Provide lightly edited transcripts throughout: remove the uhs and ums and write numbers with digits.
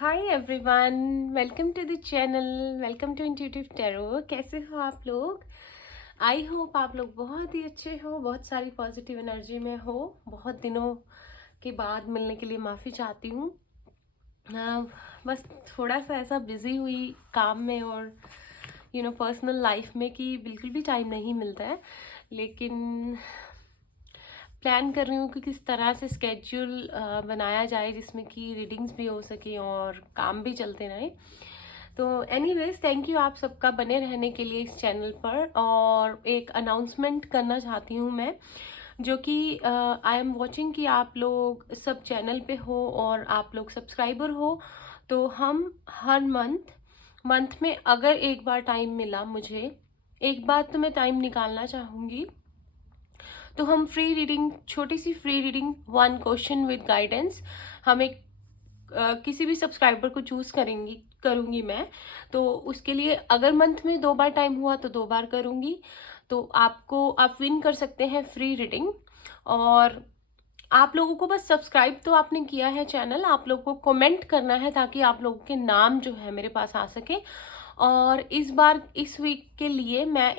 Hi everyone, welcome to the channel. Welcome to intuitive tarot. कैसे हो आप लोग? आई होप आप लोग बहुत ही अच्छे हो, बहुत सारी पॉजिटिव एनर्जी में हो। बहुत दिनों के बाद मिलने के लिए माफ़ी चाहती हूँ। बस थोड़ा सा ऐसा बिजी हुई काम में और पर्सनल लाइफ में कि बिल्कुल भी टाइम नहीं मिलता है। लेकिन प्लान कर रही हूँ कि किस तरह से स्केड्यूल बनाया जाए जिसमें कि रीडिंग्स भी हो सके और काम भी चलते रहे। तो एनीवेज, थैंक यू आप सबका बने रहने के लिए इस चैनल पर। और एक अनाउंसमेंट करना चाहती हूँ मैं, जो कि आई एम वॉचिंग कि आप लोग सब चैनल पे हो और आप लोग सब्सक्राइबर हो। तो हम हर मंथ में अगर एक बार टाइम मिला, मुझे एक बार तो मैं टाइम निकालना चाहूँगी, तो हम फ्री रीडिंग, छोटी सी free reading, 1 question with guidance, हम एक किसी भी सब्सक्राइबर को चूज करूंगी मैं। तो उसके लिए अगर मंथ में 2 बार टाइम हुआ तो 2 बार करूंगी। तो आप विन कर सकते हैं फ्री रीडिंग। और आप लोगों को बस सब्सक्राइब तो आपने किया है चैनल, आप लोगों को कमेंट करना है ताकि आप लोगों के नाम जो है मेरे पास आ सके। और इस बार इस वीक के लिए मैं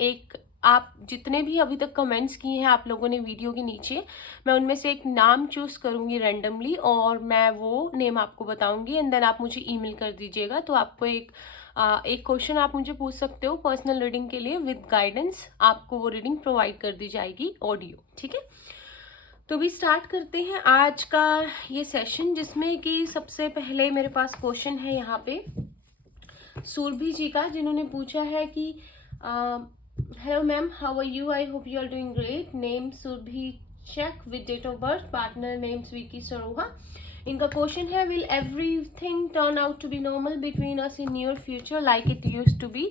आप जितने भी अभी तक कमेंट्स किए हैं आप लोगों ने वीडियो के नीचे, मैं उनमें से एक नाम चूज करूंगी रैंडमली और मैं वो नेम आपको बताऊंगी एंड देन आप मुझे ईमेल कर दीजिएगा। तो आपको एक क्वेश्चन आप मुझे पूछ सकते हो पर्सनल रीडिंग के लिए विद गाइडेंस, आपको वो रीडिंग प्रोवाइड कर दी जाएगी ऑडियो। ठीक है, तो भी स्टार्ट करते हैं आज का ये सेशन, जिसमें कि सबसे पहले मेरे पास क्वेश्चन है यहाँ पे सुरभि जी का, जिन्होंने पूछा है कि hello ma'am, how are you? I hope you are doing great. Name Surbhi check with date of birth, partner name Vicky Saroha. इनका क्वेश्चन है, will everything turn out to be normal between us in near future like it used to be?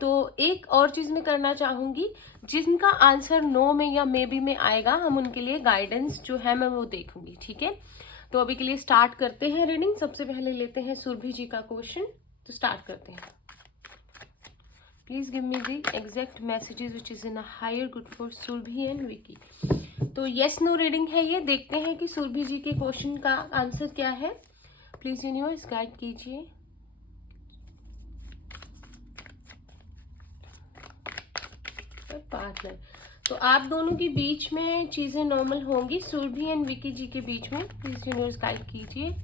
तो एक और चीज मैं करना चाहूंगी, जिनका आंसर नो में या मे बी में आएगा, हम उनके लिए गाइडेंस जो है मैं वो देखूंगी। ठीक है, तो अभी के लिए स्टार्ट करते हैं रीडिंग। सबसे पहले लेते हैं सुरभि जी का क्वेश्चन, तो स्टार्ट करते हैं। Please give me the exact messages which is in a higher good for Surbhi and Vicky. तो येस नो रीडिंग है ये। देखते हैं कि सुरभि जी के क्वेश्चन का आंसर क्या है। प्लीज यूनिवर्स गाइड कीजिए। पार्टनर, तो आप दोनों के बीच में चीजें नॉर्मल होंगी, सुरभि एंड विकी जी के बीच में। प्लीज यूनिवर्स गाइड कीजिए।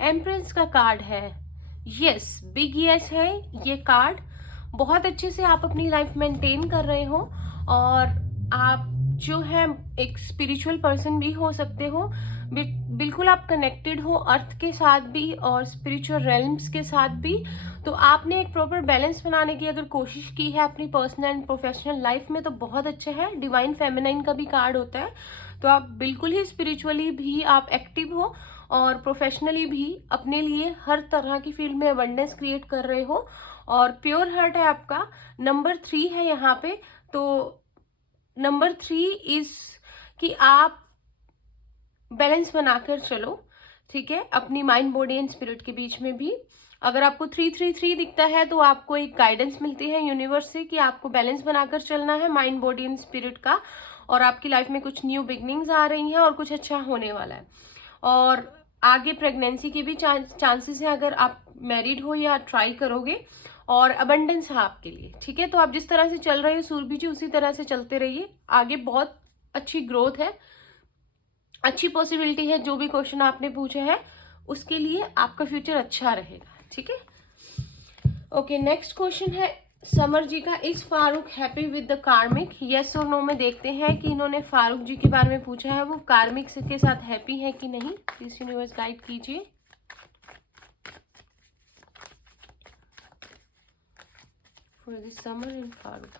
एम्प्रेस का कार्ड है। यस, बिग यस है ये कार्ड। बहुत अच्छे से आप अपनी लाइफ मेंटेन कर रहे हो और आप जो है एक स्पिरिचुअल पर्सन भी हो सकते हो। बिल्कुल आप कनेक्टेड हो अर्थ के साथ भी और स्पिरिचुअल रेल्म्स के साथ भी। तो आपने एक प्रॉपर बैलेंस बनाने की अगर कोशिश की है अपनी पर्सनल एंड प्रोफेशनल लाइफ में, तो बहुत अच्छा है। डिवाइन फेमिनाइन का भी कार्ड होता है, तो आप बिल्कुल ही स्पिरिचुअली भी आप एक्टिव हो और प्रोफेशनली भी अपने लिए हर तरह की फील्ड में अबंडेंस क्रिएट कर रहे हो। और प्योर हार्ट है आपका। नंबर 3 है यहाँ पे। तो नंबर 3 इज कि आप बैलेंस बनाकर चलो। ठीक है, अपनी माइंड बॉडी एंड स्पिरिट के बीच में भी। अगर आपको 333 दिखता है तो आपको एक गाइडेंस मिलती है यूनिवर्स से कि आपको बैलेंस बनाकर चलना है माइंड बॉडी एंड स्पिरिट का। और आपकी लाइफ में कुछ न्यू बिगनिंग्स आ रही हैं और कुछ अच्छा होने वाला है। और आगे प्रेगनेंसी के भी चांसेस हैं अगर आप मैरिड हो या ट्राई करोगे। और अबंडेंस है आपके लिए। ठीक है, तो आप जिस तरह से चल रहे हो सुरभि जी, उसी तरह से चलते रहिए आगे। बहुत अच्छी ग्रोथ है, अच्छी पॉसिबिलिटी है। जो भी क्वेश्चन आपने पूछे है उसके लिए आपका फ्यूचर अच्छा रहेगा। ठीक है, ओके। नेक्स्ट क्वेश्चन है समर जी का, is Farooq happy with the कार्मिक? यस और नो में देखते हैं कि इन्होंने फारूक जी के बारे में पूछा है, वो कार्मिक के साथ हैप्पी है कि नहीं। प्लीज यूनिवर्स गाइड कीजिए। For this Samar and Farooq,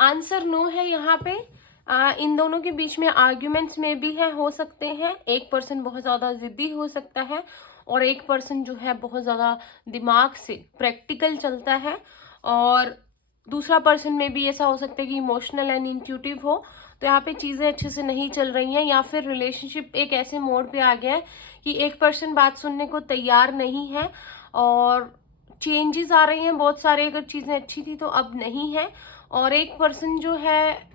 answer no है यहाँ पे। इन दोनों के बीच में आर्ग्यूमेंट्स में भी है, हो सकते हैं। एक पर्सन बहुत ज्यादा जिद्दी हो सकता है और एक पर्सन जो है बहुत ज्यादा दिमाग से प्रैक्टिकल चलता है। और दूसरा पर्सन में भी ऐसा हो सकता है कि इमोशनल एंड इंट्यूटिव हो। तो यहाँ पे चीज़ें अच्छे से नहीं चल रही हैं, या फिर रिलेशनशिप एक ऐसे मोड पे आ गया है कि एक पर्सन बात सुनने को तैयार नहीं है और चेंजेस आ रहे हैं बहुत सारे। अगर चीज़ें अच्छी थी तो अब नहीं है, और एक पर्सन जो है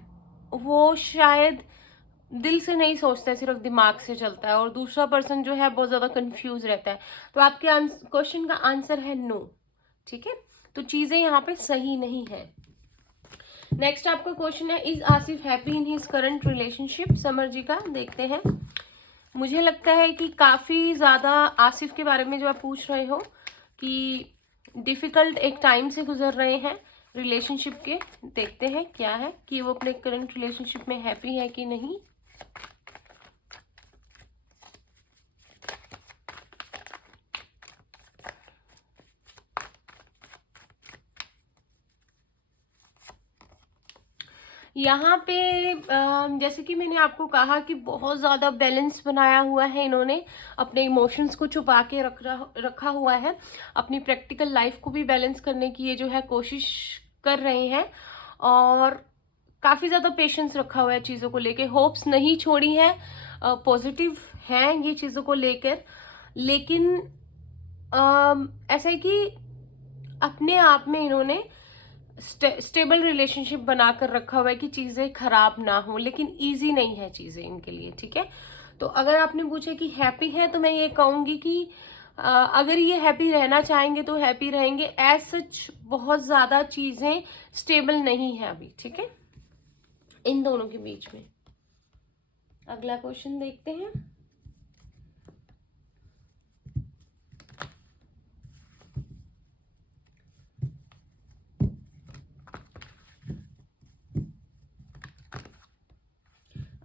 वो शायद दिल से नहीं सोचता है, सिर्फ दिमाग से चलता है, और दूसरा पर्सन जो है बहुत ज़्यादा कंफ्यूज रहता है। तो आपके क्वेश्चन का आंसर है नो। ठीक है, तो चीज़ें यहाँ पे सही नहीं है। नेक्स्ट आपका क्वेश्चन है, is Asif happy in his current relationship? Samar ji का देखते हैं। मुझे लगता है कि काफ़ी ज़्यादा आसिफ के बारे में जो आप पूछ रहे हो कि डिफ़िकल्ट एक टाइम से गुजर रहे हैं रिलेशनशिप के। देखते हैं क्या है कि वो अपने करंट रिलेशनशिप में हैप्पी है कि नहीं। यहाँ पे जैसे कि मैंने आपको कहा कि बहुत ज़्यादा बैलेंस बनाया हुआ है इन्होंने, अपने इमोशंस को छुपा के रखा हुआ है, अपनी प्रैक्टिकल लाइफ को भी बैलेंस करने की ये जो है कोशिश कर रहे हैं, और काफ़ी ज़्यादा पेशेंस रखा हुआ है चीज़ों को लेके, होप्स नहीं छोड़ी है, पॉजिटिव हैं ये चीज़ों को लेकर। लेकिन ऐसा है कि अपने आप में इन्होंने स्टेबल रिलेशनशिप बनाकर रखा हुआ है कि चीज़ें खराब ना हो, लेकिन इजी नहीं है चीज़ें इनके लिए। ठीक है, तो अगर आपने पूछा कि हैप्पी है तो मैं ये कहूँगी कि अगर ये हैप्पी रहना चाहेंगे तो हैप्पी रहेंगे। एज सच बहुत ज़्यादा चीज़ें स्टेबल नहीं है अभी। ठीक है, इन दोनों के बीच में। अगला क्वेश्चन देखते हैं।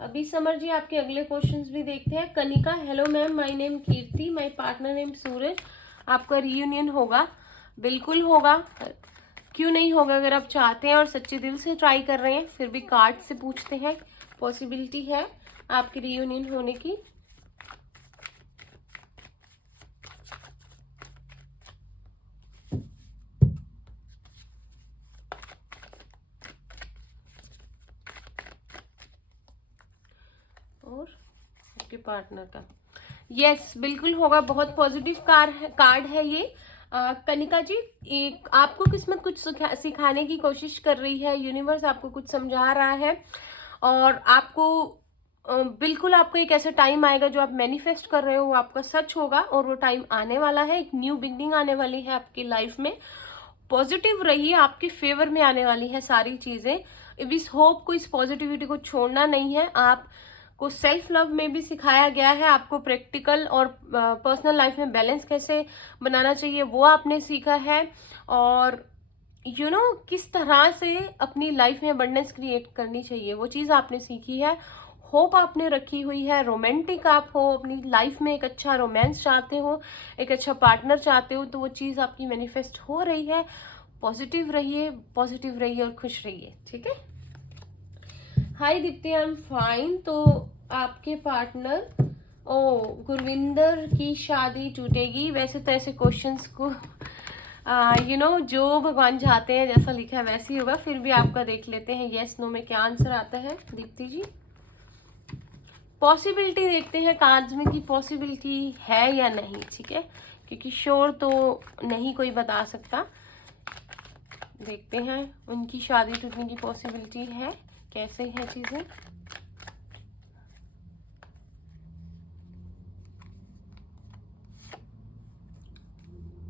अभी समर जी आपके अगले क्वेश्चंस भी देखते हैं। Kanika, hello ma'am, my name Kirti, my partner name Suraj, आपका रियूनियन होगा? बिल्कुल होगा, क्यों नहीं होगा। अगर आप चाहते हैं और सच्चे दिल से ट्राई कर रहे हैं, फिर भी कार्ड से पूछते हैं, पॉसिबिलिटी है आपके रियूनियन होने की। और आपके पार्टनर का यस बिल्कुल होगा, बहुत पॉजिटिव कार्ड है ये। कनिका जी, एक आपको किस्मत कुछ सिखाने की कोशिश कर रही है, यूनिवर्स आपको कुछ समझा रहा है, और आपको बिल्कुल आपको एक ऐसा टाइम आएगा जो आप मैनिफेस्ट कर रहे हो वो आपका सच होगा, और वो टाइम आने वाला है, एक न्यू बिगनिंग आने वाली है आपकी लाइफ में। पॉजिटिव रहिए, आपके फेवर में आने वाली है सारी चीज़ें। इस होप को, इस पॉजिटिविटी को छोड़ना नहीं है। आप को सेल्फ लव में भी सिखाया गया है, आपको प्रैक्टिकल और पर्सनल लाइफ में बैलेंस कैसे बनाना चाहिए वो आपने सीखा है, और किस तरह से अपनी लाइफ में अबंडेंस क्रिएट करनी चाहिए वो चीज़ आपने सीखी है। होप आपने रखी हुई है, रोमांटिक आप हो, अपनी लाइफ में एक अच्छा रोमांस चाहते हो, एक अच्छा पार्टनर चाहते हो, तो वो चीज़ आपकी मैनिफेस्ट हो रही है। पॉजिटिव रहिए और खुश रहिए। ठीक है। हाय दीप्ति, आई एम फाइन। तो आपके पार्टनर गुरविंदर की शादी टूटेगी? वैसे तो ऐसे क्वेश्चंस को जो भगवान चाहते हैं, जैसा लिखा है वैसे ही होगा। फिर भी आपका देख लेते हैं यस नो में क्या आंसर आता है दीप्ति जी। पॉसिबिलिटी देखते हैं कार्ड्स में कि पॉसिबिलिटी है या नहीं। ठीक है, क्योंकि श्योर तो नहीं कोई बता सकता। देखते हैं उनकी शादी टूटने की पॉसिबिलिटी है, कैसे है चीजें।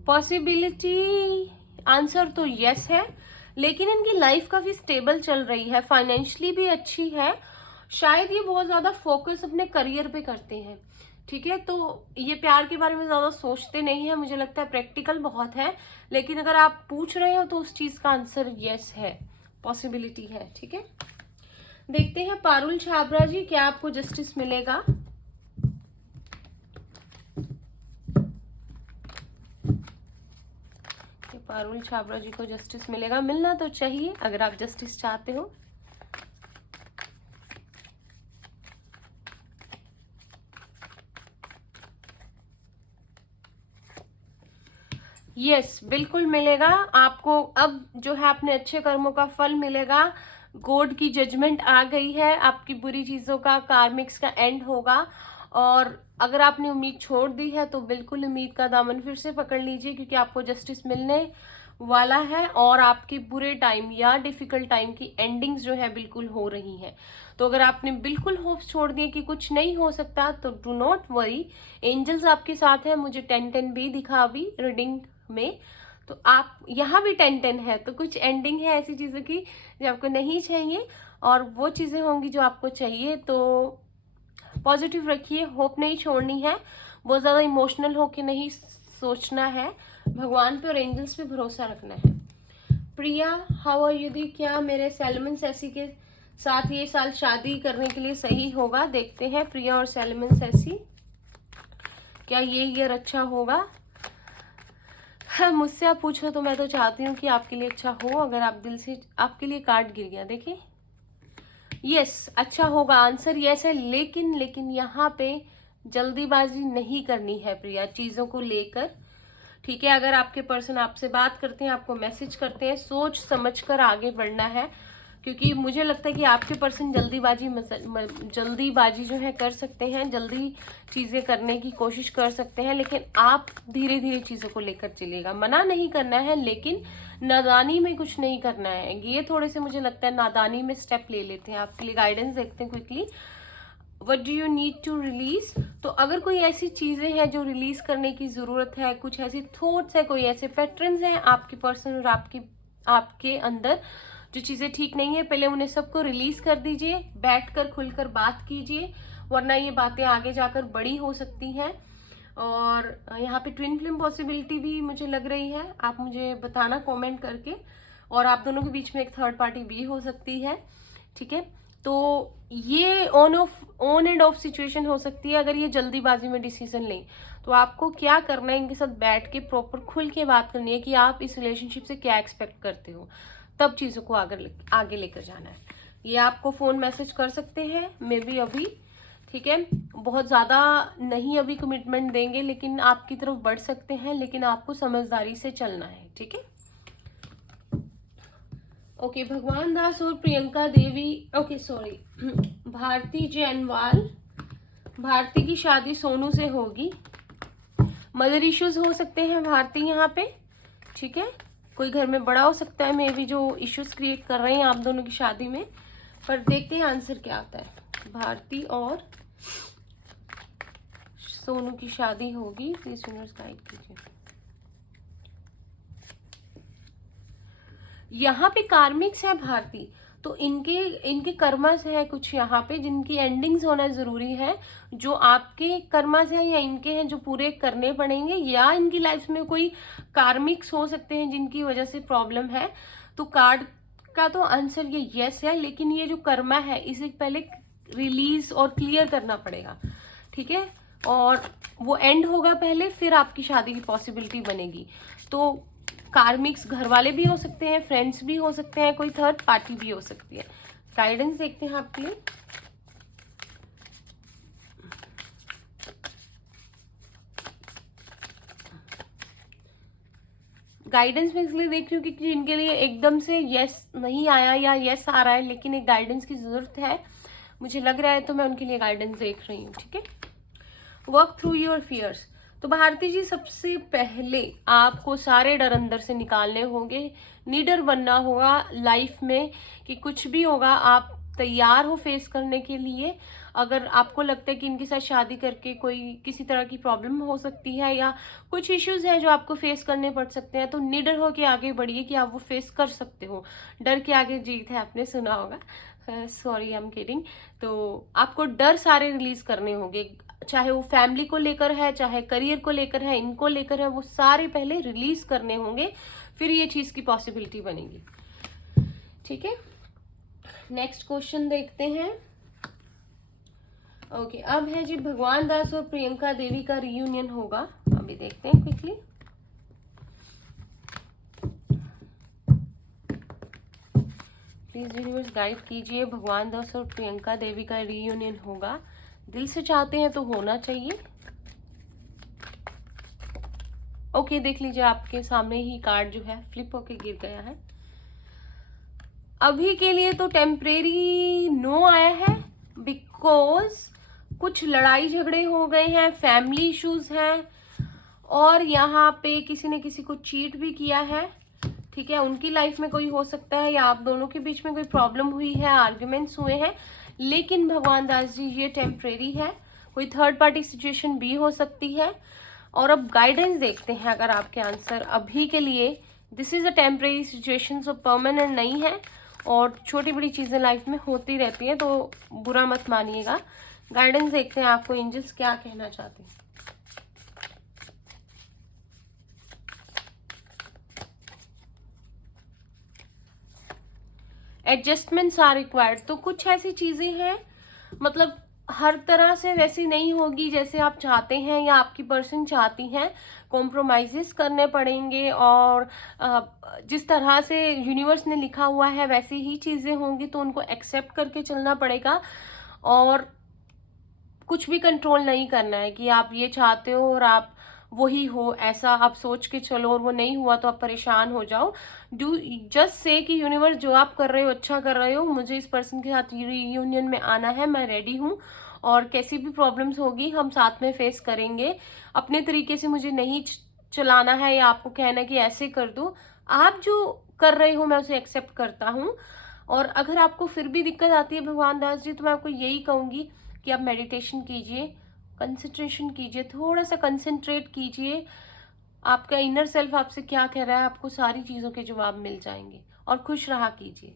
पॉसिबिलिटी आंसर तो यस है, लेकिन इनकी लाइफ काफी स्टेबल चल रही है, फाइनेंशियली भी अच्छी है। शायद ये बहुत ज्यादा फोकस अपने करियर पे करते हैं। ठीक है, तो ये प्यार के बारे में ज्यादा सोचते नहीं है, मुझे लगता है प्रैक्टिकल बहुत है। लेकिन अगर आप पूछ रहे हो तो उस चीज का आंसर यस है, पॉसिबिलिटी है। ठीक है, देखते हैं पारुल छाबरा जी, क्या आपको जस्टिस मिलेगा? पारुल छाबरा जी को जस्टिस मिलेगा, मिलना तो चाहिए अगर आप जस्टिस चाहते हो। यस बिल्कुल मिलेगा आपको। अब जो है अपने अच्छे कर्मों का फल मिलेगा। गॉड की जजमेंट आ गई है, आपकी बुरी चीज़ों का, कार्मिक्स का एंड होगा। और अगर आपने उम्मीद छोड़ दी है तो बिल्कुल उम्मीद का दामन फिर से पकड़ लीजिए, क्योंकि आपको जस्टिस मिलने वाला है और आपके बुरे टाइम या डिफिकल्ट टाइम की एंडिंग्स जो है बिल्कुल हो रही हैं। तो अगर आपने बिल्कुल होप्स छोड़ दिए कि कुछ नहीं हो सकता, तो डू नॉट वरी, एंजल्स आपके साथ है। मुझे 10-10 भी दिखा अभी रीडिंग में, तो आप यहाँ भी 10-10 है, तो कुछ एंडिंग है ऐसी चीज़ों की जो आपको नहीं चाहिए और वो चीज़ें होंगी जो आपको चाहिए। तो पॉजिटिव रखिए, होप नहीं छोड़नी है, बहुत ज़्यादा इमोशनल होके नहीं सोचना है, भगवान पे और एंजल्स पे भरोसा रखना है। प्रिया, हाउ आर यू दी? क्या मेरे सैलमन सैसी के साथ ये साल शादी करने के लिए सही होगा? देखते हैं प्रिया और सैलमन सैसी, क्या ये ईयर अच्छा होगा? हाँ, मुझसे आप पूछो तो मैं तो चाहती हूँ कि आपके लिए अच्छा हो। अगर आप दिल से, आपके लिए कार्ड गिर गया, देखिए यस, अच्छा होगा, आंसर यस है। लेकिन यहाँ पे जल्दीबाजी नहीं करनी है प्रिया चीज़ों को लेकर, ठीक है? अगर आपके पर्सन आपसे बात करते हैं, आपको मैसेज करते हैं, सोच समझ कर आगे बढ़ना है, क्योंकि मुझे लगता है कि आपके पर्सन जल्दीबाजी जो है कर सकते हैं, जल्दी चीज़ें करने की कोशिश कर सकते हैं, लेकिन आप धीरे धीरे चीज़ों को लेकर चलिएगा। मना नहीं करना है, लेकिन नादानी में कुछ नहीं करना है। ये थोड़े से मुझे लगता है नादानी में स्टेप ले लेते हैं। आपके लिए गाइडेंस देखते हैं quickly. What do you need to release? तो अगर कोई ऐसी चीज़ें हैं जो रिलीज करने की ज़रूरत है, कुछ ऐसी थॉट्स है, कोई ऐसे पैटर्न्स हैं आपके पर्सन और आपके अंदर जो चीज़ें ठीक नहीं है, पहले उन्हें सबको रिलीज कर दीजिए, बैठकर खुलकर बात कीजिए, वरना ये बातें आगे जाकर बड़ी हो सकती हैं। और यहाँ पे ट्विन फ्लेम पॉसिबिलिटी भी मुझे लग रही है, आप मुझे बताना कमेंट करके। और आप दोनों के बीच में एक थर्ड पार्टी भी हो सकती है, ठीक है? तो ये ऑन एंड ऑफ सिचुएशन हो सकती है। अगर ये जल्दीबाजी में डिसीजन लें तो आपको क्या करना है, इनके साथ बैठ के प्रॉपर खुल के बात करनी है कि आप इस रिलेशनशिप से क्या एक्सपेक्ट करते हो, तब चीज़ों को आगे लेकर जाना है। ये आपको फ़ोन मैसेज कर सकते हैं मे बी अभी, ठीक है? बहुत ज़्यादा नहीं अभी कमिटमेंट देंगे, लेकिन आपकी तरफ बढ़ सकते हैं, लेकिन आपको समझदारी से चलना है, ठीक है? ओके, भगवान दास और प्रियंका देवी, ओके सॉरी, भारती जैनवाल, भारती की शादी सोनू से होगी। मदर इश्यूज हो सकते हैं भारती यहाँ पे, ठीक है? कोई घर में बड़ा हो सकता है मे बी जो इश्यूज क्रिएट कर रहे हैं आप दोनों की शादी में, पर देखते हैं आंसर क्या आता है। भारती और सोनू की शादी होगी, प्लीज यूनिवर्स गाइड कीजिए। यहाँ पे कार्मिक्स है भारती, तो इनके कर्मस है कुछ यहाँ पे जिनकी एंडिंग्स होना जरूरी है, जो आपके कर्मस है या इनके हैं जो पूरे करने पड़ेंगे, या इनकी लाइफ में कोई कार्मिक्स हो सकते हैं जिनकी वजह से प्रॉब्लम है। तो कार्ड का तो आंसर ये यस है, लेकिन ये जो कर्मा है इसे पहले रिलीज और क्लियर करना पड़ेगा, ठीक है? और वो एंड होगा पहले, फिर आपकी शादी की पॉसिबिलिटी बनेगी। तो कार्मिक्स घर वाले भी हो सकते हैं, फ्रेंड्स भी हो सकते हैं, कोई थर्ड पार्टी भी हो सकती है। गाइडेंस देखते हैं आपके लिए। गाइडेंस में इसलिए देख रही हूँ क्योंकि जिनके लिए एकदम से यस नहीं आया या यस आ रहा है, लेकिन एक गाइडेंस की जरूरत है, मुझे लग रहा है, तो मैं उनके लिए गाइडेंस देख रही हूँ, ठीक है? Work through your fears. तो भारती जी, सबसे पहले आपको सारे डर अंदर से निकालने होंगे, निडर बनना होगा लाइफ में, कि कुछ भी होगा आप तैयार हो फेस करने के लिए। अगर आपको लगता है कि इनके साथ शादी करके कोई किसी तरह की प्रॉब्लम हो सकती है या कुछ इश्यूज हैं जो आपको फेस करने पड़ सकते हैं, तो निडर होके आगे बढ़िए कि आप वो फेस कर सकते हो। डर के आगे जीत है, आपने सुना होगा, सॉरी आई एम किडिंग। तो आपको डर सारे रिलीज करने होंगे, चाहे वो फैमिली को लेकर है, चाहे करियर को लेकर है, इनको लेकर है, वो सारे पहले रिलीज करने होंगे, फिर ये चीज की पॉसिबिलिटी बनेगी, ठीक है? नेक्स्ट क्वेश्चन देखते हैं। ओके, अब है जी, भगवान दास और प्रियंका देवी का रियूनियन होगा, अभी देखते हैं क्विकली। प्लीज यूनिवर्स गाइड कीजिए, भगवान दास और प्रियंका देवी का रियूनियन होगा, दिल से चाहते हैं तो होना चाहिए। ओके, देख लीजिए, आपके सामने ही कार्ड जो है फ्लिप होके गिर गया है। अभी के लिए तो टेम्परेरी नो आया है, बिकॉज कुछ लड़ाई झगड़े हो गए हैं, फैमिली इश्यूज हैं, और यहाँ पे किसी ने किसी को चीट भी किया है, ठीक है। उनकी लाइफ में कोई हो सकता है, या आप दोनों के बीच में कोई प्रॉब्लम हुई है, आर्ग्यूमेंट्स हुए हैं, लेकिन भगवान दास जी ये टेम्परेरी है। कोई थर्ड पार्टी सिचुएशन भी हो सकती है। और अब गाइडेंस देखते हैं अगर आपके आंसर अभी के लिए, this is a temporary situation, so permanent नहीं है, और छोटी बड़ी चीजें लाइफ में होती रहती हैं, तो बुरा मत मानिएगा। गाइडेंस देखते हैं आपको एंजल्स क्या कहना चाहते हैं। एडजस्टमेंट्स आर रिक्वायर्ड, तो कुछ ऐसी चीजें हैं, मतलब हर तरह से वैसी नहीं होगी जैसे आप चाहते हैं या आपकी पर्सन चाहती हैं, कॉम्प्रोमाइजेस करने पड़ेंगे, और जिस तरह से यूनिवर्स ने लिखा हुआ है वैसी ही चीजें होंगी, तो उनको एक्सेप्ट करके चलना पड़ेगा। और कुछ भी कंट्रोल नहीं करना है कि आप ये चाहते हो और आप वही हो, ऐसा आप सोच के चलो और वो नहीं हुआ तो आप परेशान हो जाओ। डू जस्ट से कि यूनिवर्स जो आप कर रहे हो अच्छा कर रहे हो, मुझे इस पर्सन के साथ यूनियन में आना है, मैं रेडी हूँ, और कैसी भी प्रॉब्लम्स होगी हम साथ में फेस करेंगे। अपने तरीके से मुझे नहीं चलाना है या आपको कहना है कि ऐसे कर दो, आप जो कर रहे हो मैं उसे एक्सेप्ट करता हूँ। और अगर आपको फिर भी दिक्कत आती है भगवान दास जी, तो मैं आपको यही कहूँगी कि आप मेडिटेशन कीजिए, कंसंट्रेशन कीजिए, थोड़ा सा कंसंट्रेट कीजिए, आपका इनर सेल्फ आपसे क्या कह रहा है, आपको सारी चीज़ों के जवाब मिल जाएंगे, और खुश रहा कीजिए,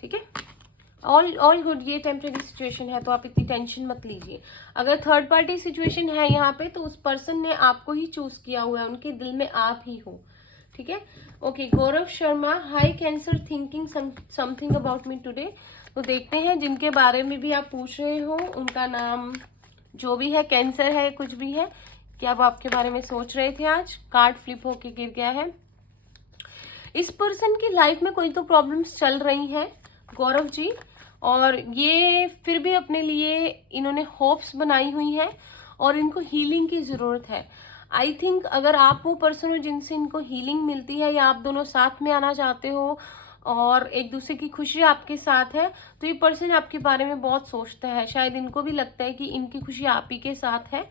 ठीक है। ऑल गुड, ये टेम्परेरी सिचुएशन है तो आप इतनी टेंशन मत लीजिए। अगर थर्ड पार्टी सिचुएशन है यहाँ पे, तो उस पर्सन ने आपको ही चूज किया हुआ है, उनके दिल में आप ही हो, ठीक है। Okay, Gaurav Sharma, high cancer, thinking something about me today. तो देखते हैं जिनके बारे में भी आप पूछ रहे हो, उनका नाम जो भी है, कैंसर है, कुछ भी है, क्या वो आपके बारे में सोच रहे थे। आज कार्ड फ्लिप होके गिर गया है। इस पर्सन की लाइफ में कोई तो प्रॉब्लम्स चल रही हैं गौरव जी, और ये फिर भी अपने लिए इन्होंने होप्स बनाई हुई हैं, और इनको हीलिंग की ज़रूरत है। आई थिंक अगर आप वो पर्सन हो जिनसे इनको हीलिंग मिलती है, या आप दोनों साथ में आना चाहते हो और एक दूसरे की खुशी आपके साथ है, तो ये पर्सन आपके बारे में बहुत सोचता है। शायद इनको भी लगता है कि इनकी खुशी आप ही के साथ है,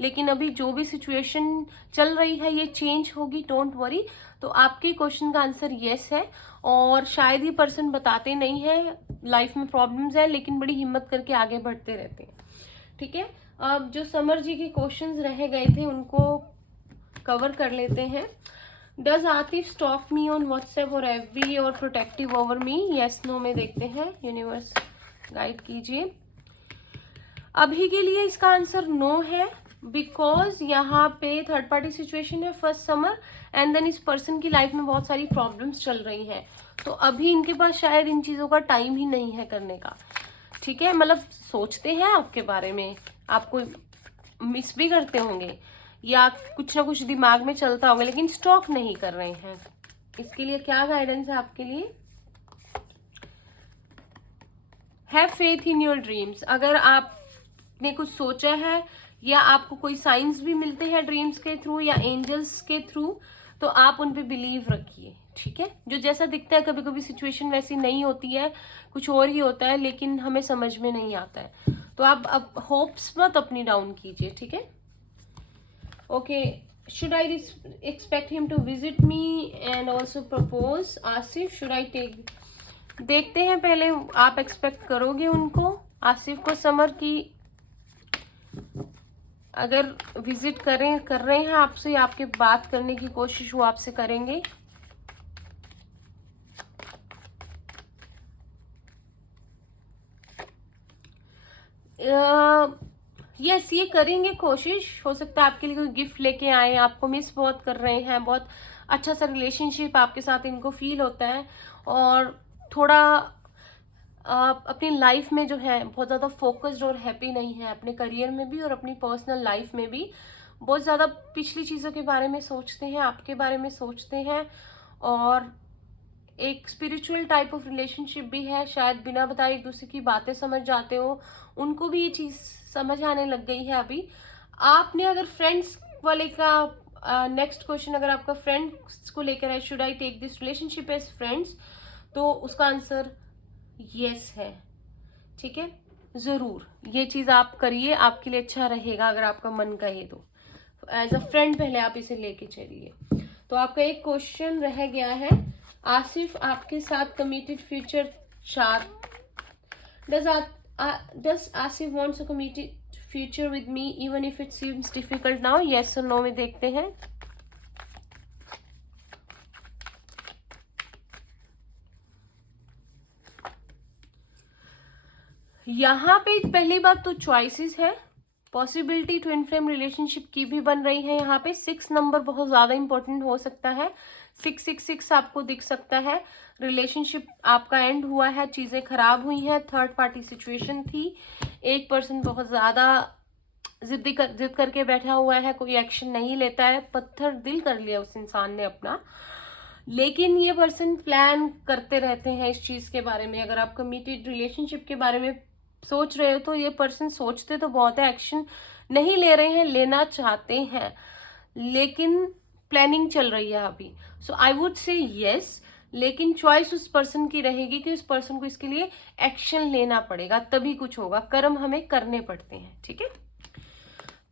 लेकिन अभी जो भी सिचुएशन चल रही है ये चेंज होगी, डोंट वरी। तो आपके क्वेश्चन का आंसर येस है, और शायद ये पर्सन बताते नहीं है, लाइफ में प्रॉब्लम्स है, लेकिन बड़ी हिम्मत करके आगे बढ़ते रहते हैं, ठीक है। अब जो समर जी के क्वेश्चंस रह गए थे उनको कवर कर लेते हैं। Does Atif stalk me on WhatsApp और एफबी और protective over me, yes no में देखते हैं, यूनिवर्स गाइड कीजिए। अभी के लिए इसका आंसर नो है, बिकॉज यहाँ पे थर्ड पार्टी सिचुएशन है, फर्स्ट समर, एंड देन इस पर्सन की लाइफ में बहुत सारी प्रॉब्लम्स चल रही हैं, तो अभी इनके पास शायद इन चीज़ों का टाइम ही नहीं है करने का, ठीक है। मतलब सोचते हैं आपके बारे में, आपको मिस भी करते होंगे, या कुछ ना कुछ दिमाग में चलता होगा, लेकिन स्टॉक नहीं कर रहे हैं। इसके लिए क्या गाइडेंस है आपके लिए? Have faith in your dreams. अगर आपने कुछ सोचा है, या आपको कोई साइंस भी मिलते हैं ड्रीम्स के थ्रू या एंजल्स के थ्रू, तो आप उन पे बिलीव रखिए, ठीक है। जो जैसा दिखता है, कभी कभी सिचुएशन वैसी नहीं होती है, कुछ और ही होता है, लेकिन हमें समझ में नहीं आता है, तो आप अब होप्स मत अपनी डाउन कीजिए, ठीक है। Okay, should I expect him to visit me and also propose? Asif, should I take? देखते हैं पहले आप एक्सपेक्ट करोगे उनको, आसिफ को, समर की अगर विजिट कर रहे हैं आपसे, आपके बात करने की कोशिश वो आपसे करेंगे। यस, ये करेंगे कोशिश। हो सकता है आपके लिए कोई गिफ्ट लेके आए, आपको मिस बहुत कर रहे हैं, बहुत अच्छा सा रिलेशनशिप आपके साथ इनको फील होता है, और थोड़ा अपनी लाइफ में जो है बहुत ज़्यादा फोकस्ड और हैप्पी नहीं है, अपने करियर में भी और अपनी पर्सनल लाइफ में भी बहुत ज़्यादा पिछली चीज़ों के बारे में सोचते हैं, आपके बारे में सोचते हैं, और एक स्पिरिचुअल टाइप ऑफ रिलेशनशिप भी है। शायद बिना बताए एक दूसरे की बातें समझ जाते हो, उनको भी ये चीज़ समझ आने लग गई है अभी। आपने अगर फ्रेंड्स वाले का नेक्स्ट क्वेश्चन, अगर आपका फ्रेंड्स को लेकर है, should I take this relationship as friends, तो उसका आंसर यस है। ठीक है, ज़रूर ये चीज़ आप करिए, आपके लिए अच्छा रहेगा अगर आपका मन कहे तो। एज अ फ्रेंड पहले आप इसे लेके चलिए। तो आपका एक क्वेश्चन रह गया है, आसिफ आपके साथ committed future does Asif wants a committed future with me even if it seems difficult now? Yes or no में देखते हैं। यहाँ पे पहली बात तो चॉइसेस है, पॉसिबिलिटी ट्विन फ्लेम रिलेशनशिप की भी बन रही है। यहाँ पे 6 नंबर बहुत ज़्यादा इंपॉर्टेंट हो सकता है। 666 आपको दिख सकता है। रिलेशनशिप आपका एंड हुआ है, चीज़ें खराब हुई हैं, थर्ड पार्टी सिचुएशन थी, एक पर्सन बहुत ज़्यादा जिद करके बैठा हुआ है, कोई एक्शन नहीं लेता है, पत्थर दिल कर लिया उस इंसान ने अपना। लेकिन ये पर्सन प्लान करते रहते हैं इस चीज़ के बारे में। अगर आप कमिटेड रिलेशनशिप के बारे में सोच रहे हो तो ये पर्सन सोचते तो बहुत है, एक्शन नहीं ले रहे हैं, लेना चाहते हैं, लेकिन प्लानिंग चल रही है अभी। सो आई वुड से यस, लेकिन चॉइस उस पर्सन की रहेगी कि उस पर्सन को इसके लिए एक्शन लेना पड़ेगा, तभी कुछ होगा। कर्म हमें करने पड़ते हैं। ठीक है,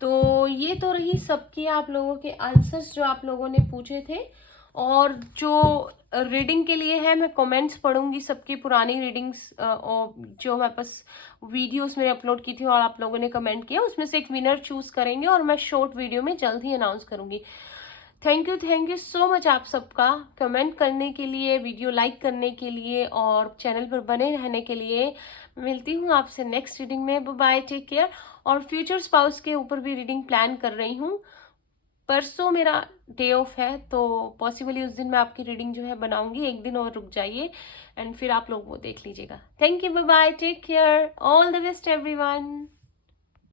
तो ये तो रही सबके आप लोगों के आंसर्स जो आप लोगों ने पूछे थे। और जो रीडिंग के लिए है, मैं कमेंट्स पढ़ूंगी सबकी पुरानी रीडिंग्स, और जो हमारे पास वीडियोस मैंने अपलोड की थी और आप लोगों ने कमेंट किया, उसमें से एक विनर चूज करेंगे और मैं शॉर्ट वीडियो में जल्द ही अनाउंस करूंगी। थैंक यू सो मच आप सबका कमेंट करने के लिए, वीडियो लाइक करने के लिए और चैनल पर बने रहने के लिए। मिलती हूँ आपसे नेक्स्ट रीडिंग में। Bye, take care. और फ्यूचर स्पाउस के ऊपर भी रीडिंग प्लान कर रही हूँ। परसों मेरा डे ऑफ है, तो पॉसिबली उस दिन मैं आपकी रीडिंग जो है बनाऊंगी। एक दिन और रुक जाइए एंड फिर आप लोग वो देख लीजिएगा। Thank you, bye bye, take care, all the best everyone.